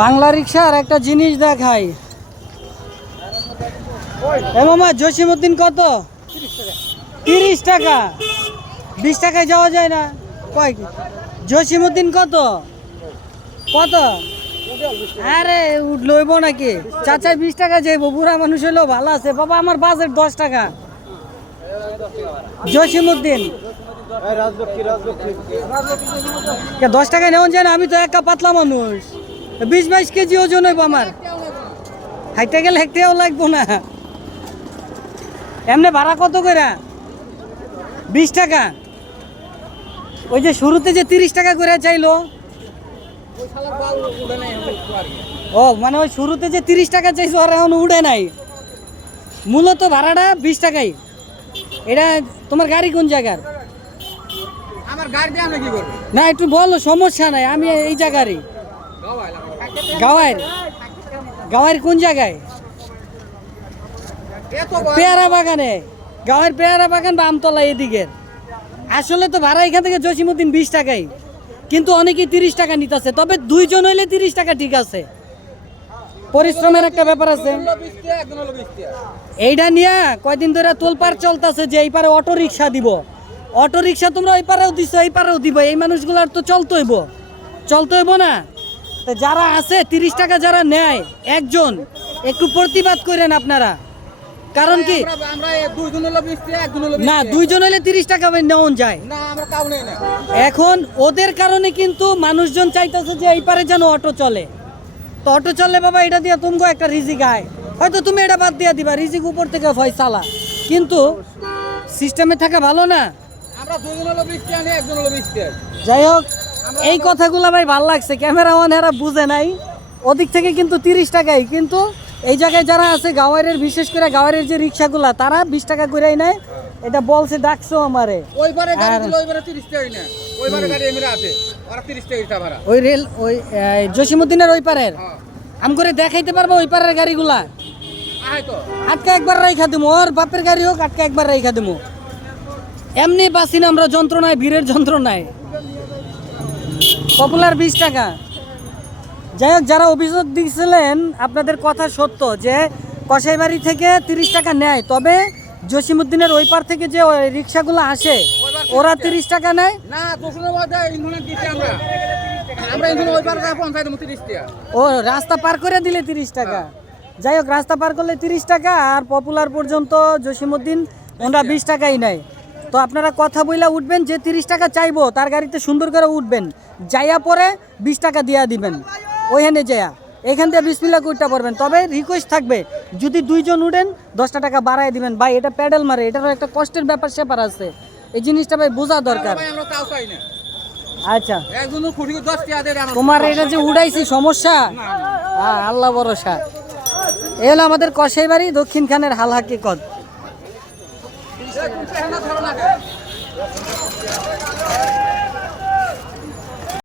বাংলা রিক্সার একটা জিনিস দেখাই। এ মামা জসিমউদ্দিন কত? 30 টাকা। 20 টাকায় যাওয়া যায় না? কয় জসিমউদ্দিন কত কত? আরে লইব নাকি চাচা? 20 টাকা যাইব, বুড়া মানুষ হইলেও ভালো আছে। বাবা আমার বাজেট 10 টাকা। জসিমউদ্দিন 10 টাকায় নেওয়া যায় না? আমি তো একা পাতলা মানুষ, 20-22 কেজি ওজন হইব আমার। হাইতে গেলে একটাও লাগবো না। এমনি ভাড়া কত করে? 20 টাকা। ওই যে শুরুতে যে 30 টাকা করে চাইলো, ও মানে ওই শুরুতে যে 30 টাকা চাইছো আর এখন উঠে নাই। মূলত ভাড়াটা 20 টাকাই। এটা তোমার গাড়ি কোন জায়গার? আমার গাড়ি দিয়ে আমরা কি করব? না একটু বলো, সমস্যা নাই, আমি এই জায়গারই। গাওয়ার কোন জায়গায়? পেয়ারা বাগানে। গাওয়ার পেয়ারা বাগান বা আমতলা এদিকের। আসলে তো ভাড়া এখান থেকে জসিমউদ্দিন 20 টাকাই, কিন্তু অনেকেই 30 টাকা নিতেছে। তবে 2 জন হইলে 30 টাকা ঠিক আছে। পরিশ্রমের একটা ব্যাপার আছে। এইটা নিয়ে কয়দিন ধরে তোলপাড় চলতেছে যে এই পারে অটো রিক্সা দিব। অটো রিক্সা তোমরা ওই পারেও দিছো, এই পারেও দিব। এই মানুষগুলার তো চলতে হইব না? তো যারা আছে 30 টাকা যারা নেয়, একজন একটু প্রতিবাদ করেন আপনারা। কারণ কি না, 2 জন হলে 30 টাকা নেওয়া যায়। এখন ওদের কারণে কিন্তু মানুষজন চাইতেছে যে এই পারে যেন অটো চলে। তো অটো চললে বাবা এটা দিয়ে তুমি একটা রিজিক আয়, হয়তো তুমি এটা বাদ দিয়ে দিবা, রিজিক উপর থেকে ফয়সালা। কিন্তু সিস্টেমে থাকা ভালো না? যাই হোক, এই কথাগুলো ভাই ভালো লাগছে। ক্যামেরাম্যান এরা বুঝে নাই, ওদিক থেকে কিন্তু 30 টাকাই। কিন্তু এই জায়গায় যারা আছে গাওয়ারের, বিশেষ করে গাওয়ারের যে রিক্সাগুলা, তারা 20 টাকা করেই নেয়। এটা বলছে, ডাকছো আমারে। ওই রেল ওই জসিমউদ্দিনের ওই পারের আম করে দেখাইতে পারবো ওই পারের গাড়িগুলা? আটকা একবার রাইখা দেবো, ওর বাপের গাড়ি হোক, আটকা একবার রাইখা দেবো। এমনি বাসি না আমরা যন্ত্রণায়, ভিড়ের যন্ত্রণায়। পপুলার 20 টাকা। যাই হোক, যারা অভিযোগ দিয়েছিলেন আপনাদের কথা সত্য যে কসাইবাড়ি থেকে 30 টাকা নেয়, তবে জসিমউদ্দিনের ওই পার থেকে যে রিক্সাগুলো আসে ওরা 30 টাকা নেয়। ও রাস্তা পার করে দিলে 30 টাকা। যাই হোক, রাস্তা পার করলে 30 টাকা, আর পপুলার পর্যন্ত জসিমউদ্দিন ওরা 20 টাকাই নেয়। তো আপনারা কথা বইলা উঠবেন, যে 30 টাকা চাইবো তার গাড়িতে সুন্দর করে উঠবেন, যাইয়া পরে 20 টাকা দিয়া দিবেন। ওইখানে যাইয়া এখান থেকে বিসমিল্লাহ কইটা পারবেন। তবে রিকোয়েস্ট থাকবে, যদি 2 জন উঠেন 10 টাকা বাড়াই দিবেন। ভাই এটা প্যাডেল মারে, এটারও একটা কষ্টের ব্যাপার স্যাপার আছে। এই জিনিসটা ভাই বোঝা দরকার। আচ্ছা, তোমার এটা যে উড়াইছি সমস্যা, আল্লাহ ভরসা। এ হলো আমাদের কসাইবাড়ি, দক্ষিণ খানের হাল হাকিকত।